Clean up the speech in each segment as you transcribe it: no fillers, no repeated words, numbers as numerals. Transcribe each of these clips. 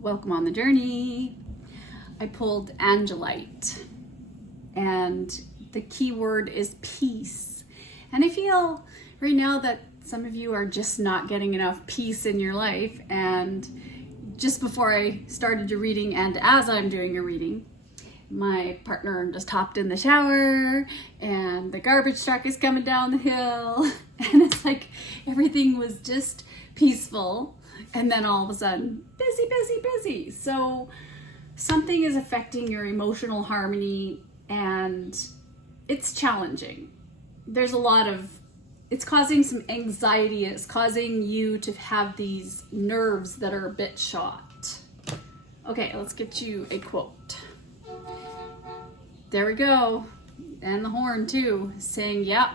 Welcome on the journey. I pulled Angelite, and the key word is peace. And I feel right now that some of you are just not getting enough peace in your life. And just before I started your reading, and as I'm doing your reading, my partner just hopped in the shower and the garbage truck is coming down the hill, and it's like everything was just peaceful, and then all of a sudden busy. So something is affecting your emotional harmony, and it's challenging. It's causing some anxiety. It's causing you to have these nerves that are a bit shot. Okay, let's get you a quote. There we go. And the horn too, saying, yep,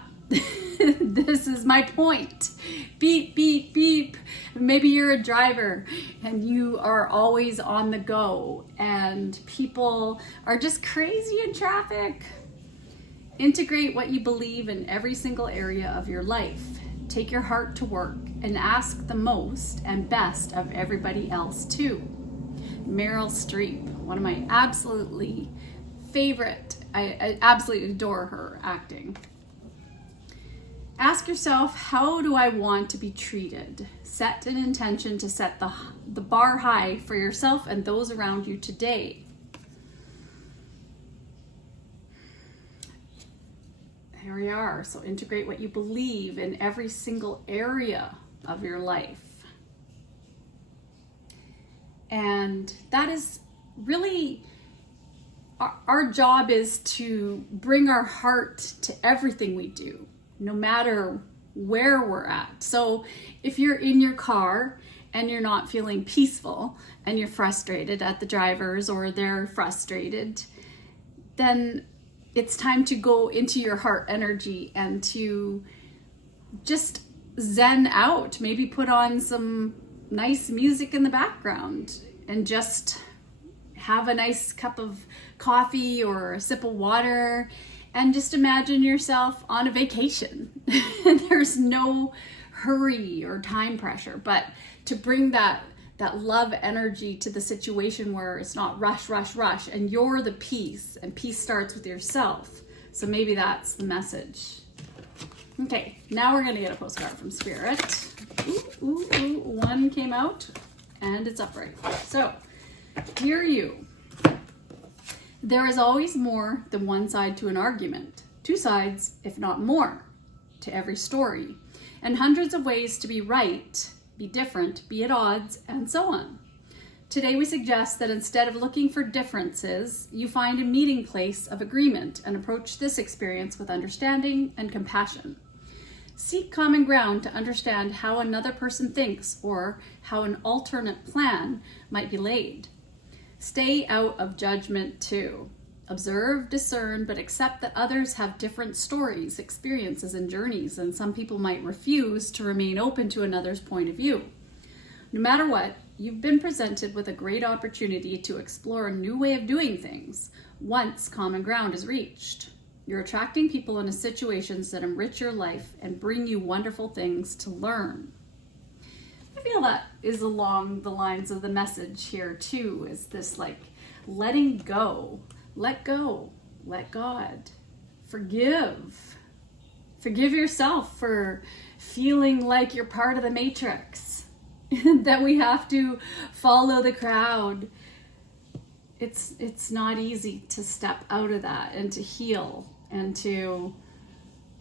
this is my point. Beep, beep, beep. Maybe you're a driver and you are always on the go and people are just crazy in traffic. Integrate what you believe in every single area of your life. Take your heart to work and ask the most and best of everybody else too. Meryl Streep, one of my absolutely favorite. I absolutely adore her acting. Ask yourself, how do I want to be treated? Set an intention to set the bar high for yourself and those around you today. Here we are. So integrate what you believe in every single area of your life. And that is really our job, is to bring our heart to everything we do, no matter where we're at. So if you're in your car and you're not feeling peaceful and you're frustrated at the drivers or they're frustrated, then it's time to go into your heart energy and to just zen out. Maybe put on some nice music in the background and just have a nice cup of coffee or a sip of water and just imagine yourself on a vacation. There's no hurry or time pressure, but to bring that love energy to the situation where it's not rush, and you're the peace, and peace starts with yourself. So maybe that's the message. Okay, now we're gonna get a postcard from Spirit. Ooh, one came out and it's upright. So, dear you, there is always more than one side to an argument. Two sides, if not more, to every story. And hundreds of ways to be right, be different, be at odds, and so on. Today we suggest that instead of looking for differences, you find a meeting place of agreement and approach this experience with understanding and compassion. Seek common ground to understand how another person thinks or how an alternate plan might be laid. Stay out of judgment too. Observe, discern, but accept that others have different stories, experiences, and journeys, and some people might refuse to remain open to another's point of view. No matter what, you've been presented with a great opportunity to explore a new way of doing things once common ground is reached. You're attracting people into situations that enrich your life and bring you wonderful things to learn. I feel that is along the lines of the message here too, is this like letting go. Let go, let God. Forgive yourself for feeling like you're part of the matrix, that we have to follow the crowd. It's not easy to step out of that and to heal and to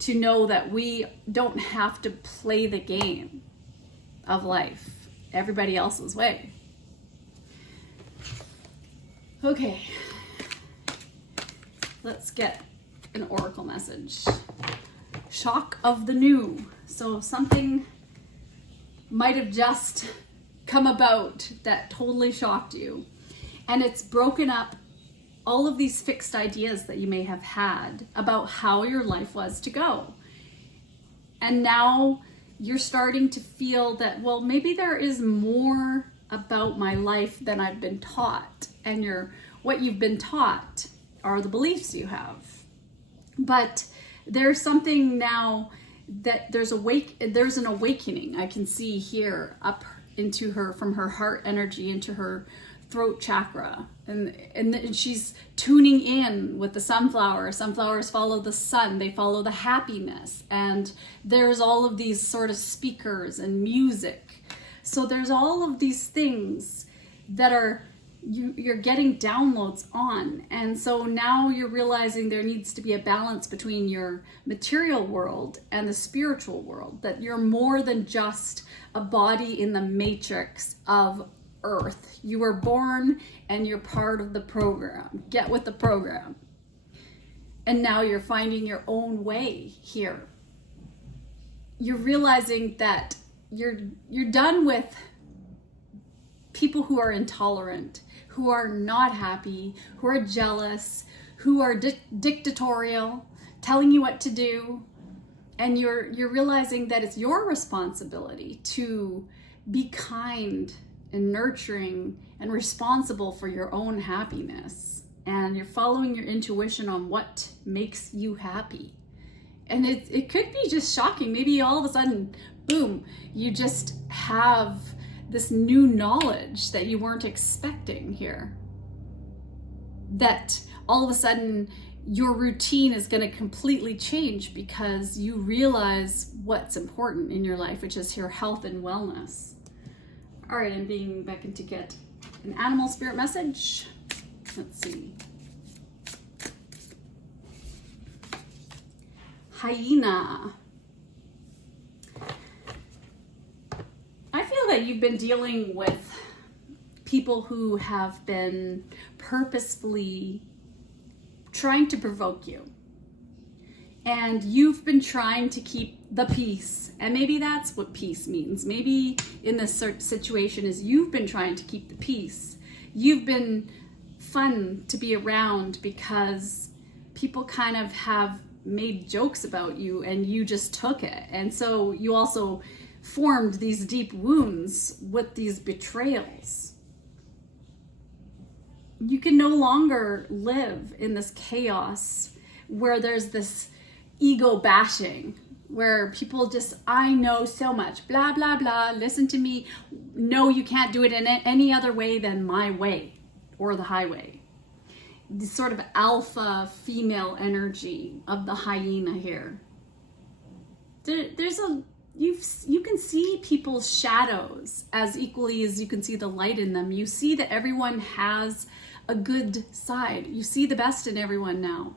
know that we don't have to play the game of life everybody else's way. Okay, let's get an oracle message. Shock of the new. So something might have just come about that totally shocked you, and it's broken up all of these fixed ideas that you may have had about how your life was to go. And now you're starting to feel that, well, maybe there is more about my life than I've been taught. And what you've been taught are the beliefs you have. But there's something now that there's an awakening I can see here up into her, from her heart energy into her throat chakra, and she's tuning in with the sunflower. Sunflowers follow the sun, they follow the happiness, and there's all of these sort of speakers and music. So there's all of these things that are you're getting downloads on. And so now you're realizing there needs to be a balance between your material world and the spiritual world, that you're more than just a body in the matrix of Earth. You were born and you're part of the program. Get with the program. And now you're finding your own way here. You're realizing that you're done with people who are intolerant, who are not happy, who are jealous, who are dictatorial, telling you what to do. And you're realizing that it's your responsibility to be kind and nurturing and responsible for your own happiness. And you're following your intuition on what makes you happy. And it could be just shocking. Maybe all of a sudden, boom, you just have this new knowledge that you weren't expecting here. That all of a sudden your routine is going to completely change because you realize what's important in your life, which is your health and wellness. All right, I'm being beckoned to get an animal spirit message. Let's see. Hyena. I feel that you've been dealing with people who have been purposefully trying to provoke you. And you've been trying to keep the peace. And maybe that's what peace means. Maybe in this situation is you've been trying to keep the peace. You've been fun to be around because people kind of have made jokes about you and you just took it. And so you also formed these deep wounds with these betrayals. You can no longer live in this chaos where there's this ego bashing, where people just, I know so much, blah, blah, blah, listen to me. No, you can't do it in any other way than my way or the highway. This sort of alpha female energy of the hyena here. You can see people's shadows as equally as you can see the light in them. You see that everyone has a good side. You see the best in everyone now.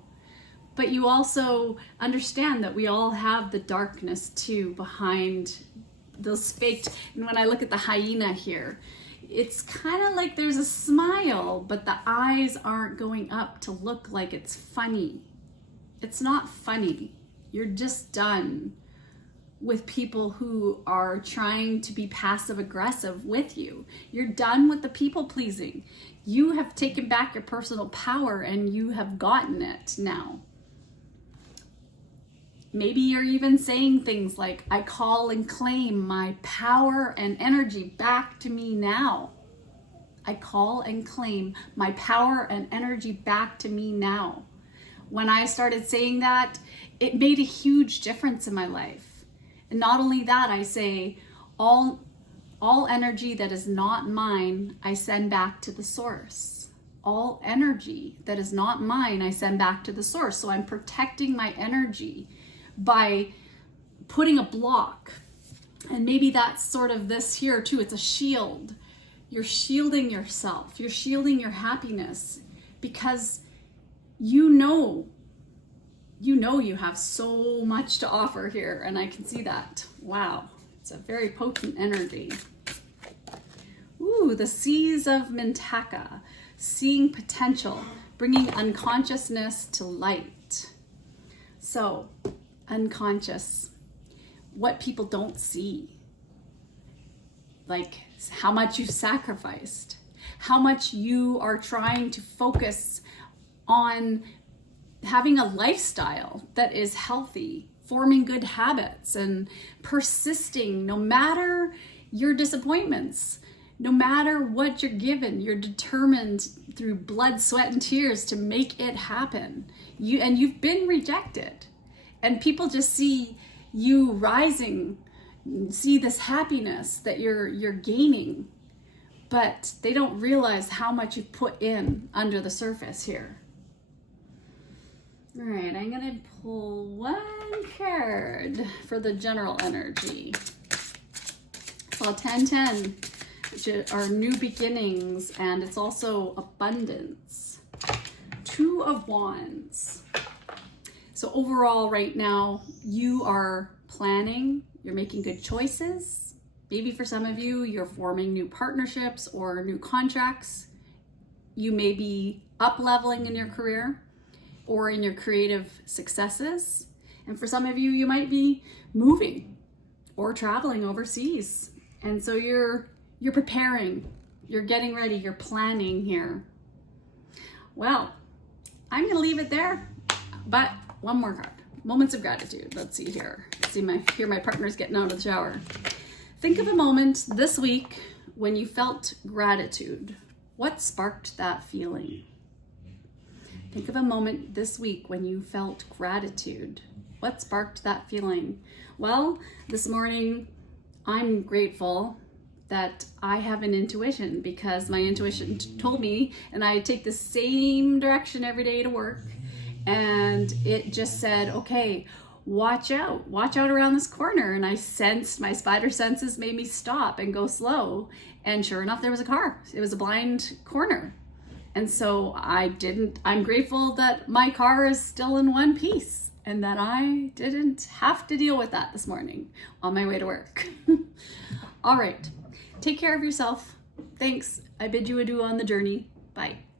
But you also understand that we all have the darkness too behind those faked. And when I look at the hyena here, it's kind of like there's a smile, but the eyes aren't going up to look like it's funny. It's not funny. You're just done with people who are trying to be passive aggressive with you. You're done with the people pleasing. You have taken back your personal power and you have gotten it now. Maybe you're even saying things like, I call and claim my power and energy back to me now. I call and claim my power and energy back to me now. When I started saying that, it made a huge difference in my life. And not only that, I say, all energy that is not mine, I send back to the source. All energy that is not mine, I send back to the source. So I'm protecting my energy by putting a block. And maybe that's sort of this here too. It's a shield. You're shielding yourself. You're shielding your happiness because you know you have so much to offer here, and I can see that. Wow, it's a very potent energy. Ooh, the seas of Mintaka, seeing potential, bringing unconsciousness to light. So, unconscious, what people don't see, like how much you've sacrificed, how much you are trying to focus on having a lifestyle that is healthy, forming good habits and persisting no matter your disappointments, no matter what you're given. You're determined through blood, sweat, and tears to make it happen. You've been rejected, and people just see you rising, see this happiness that you're gaining. but they don't realize how much you've put in under the surface here. All right, I'm gonna pull one card for the general energy. So 10-10, which are new beginnings, and it's also abundance. 2 of Wands. So overall right now, you are planning, you're making good choices. Maybe for some of you, you're forming new partnerships or new contracts. You may be up-leveling in your career or in your creative successes. And for some of you, you might be moving or traveling overseas. And so you're preparing, you're getting ready, you're planning here. Well, I'm gonna leave it there, but one more card. Moments of gratitude. Let's see here. Hear my partner's getting out of the shower. Think of a moment this week when you felt gratitude. What sparked that feeling? Think of a moment this week when you felt gratitude. What sparked that feeling? Well, this morning, I'm grateful that I have an intuition, because my intuition told me, and I take the same direction every day to work, and it just said, okay, watch out around this corner. And I sensed, my spider senses made me stop and go slow. And sure enough, there was a car. It was a blind corner. And so I'm grateful that my car is still in one piece and that I didn't have to deal with that this morning on my way to work. All right, take care of yourself. Thanks. I bid you adieu on the journey. Bye.